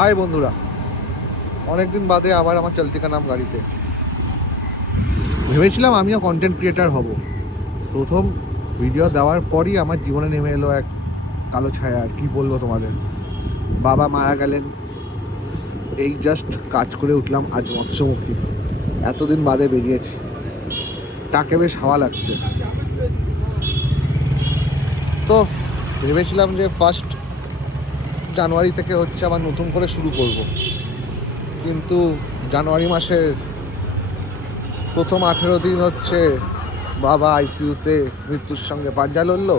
High বন্ধুরা, অনেকদিন বাদে আবার আমার চলতি কা নাম গাড়িতে। ভেবেছিলাম আমিও কন্টেন্ট ক্রিয়েটার হব। প্রথম ভিডিও দেওয়ার পরই আমার জীবনে নেমে এলো এক কালো ছায়া। আর কি বলবো তোমাদের, বাবা মারা গেলেন, এই জাস্ট কাজ করে উঠলাম আজ মৎস্যমুখী। এতদিন বাদে বেরিয়েছি, টাকে বেশ হাওয়া লাগছে। তো ভেবেছিলাম যে 1 জানুয়ারি থেকে হচ্ছে আবার নতুন করে শুরু করব, কিন্তু জানুয়ারি মাসের প্রথম 18 দিন হচ্ছে বাবা আইসিইউতে মৃত্যুর সঙ্গে পাঞ্জা লড়লো।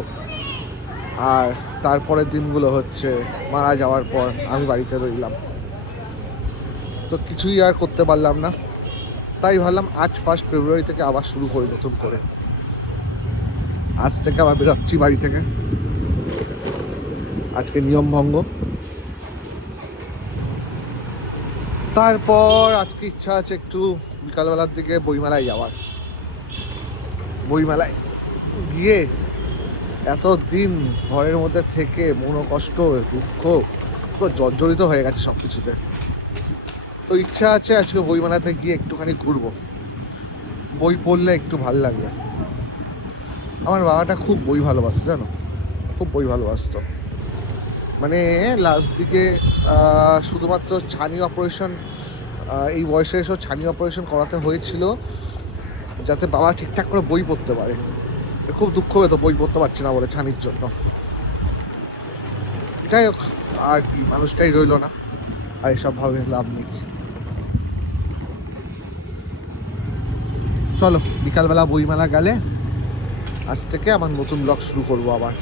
আর তারপরের দিনগুলো হচ্ছে মারা যাওয়ার পর আমি বাড়িতে রইলাম। তো কিছুই আর করতে পারলাম না। তাই ভাবলাম আজ 1 ফেব্রুয়ারি থেকে আবার শুরু করি নতুন করে। আজ থেকে আবার বেরোচ্ছি বাড়ি থেকে। আজকে নিয়ম ভঙ্গ। তারপর আজকে ইচ্ছা আছে একটু বিকালবেলার দিকে বইমেলায় যাওয়ার। বইমেলায় গিয়ে এতদিন ঘরের মধ্যে থেকে মনোকষ্ট, দুঃখ, পুরো জর্জরিত হয়ে গেছে সব কিছুতে। তো ইচ্ছা আছে আজকে বইমেলাতে গিয়ে একটুখানি ঘুরবো, বই পড়লে একটু ভাল লাগবে। আমার বাবাটা খুব বই ভালোবাসতো, জানো, খুব বই ভালোবাসতো। মানে লাস্ট দিকে শুধুমাত্র ছানি অপারেশন, এই বয়সে এসব ছানি অপারেশন করাতে হয়েছিল যাতে বাবা ঠিকঠাক করে বই পড়তে পারে। খুব দুঃখ পেতো বই পড়তে পারছে না বলে ছানির জন্য। যাই হোক, আর কি, মানুষটাই রইলো না, আর এসব ভাবে লাভ নেই। চলো বিকালবেলা বইমেলা গেলে আজ থেকে আমার নতুন ব্লগ শুরু করবো আবার।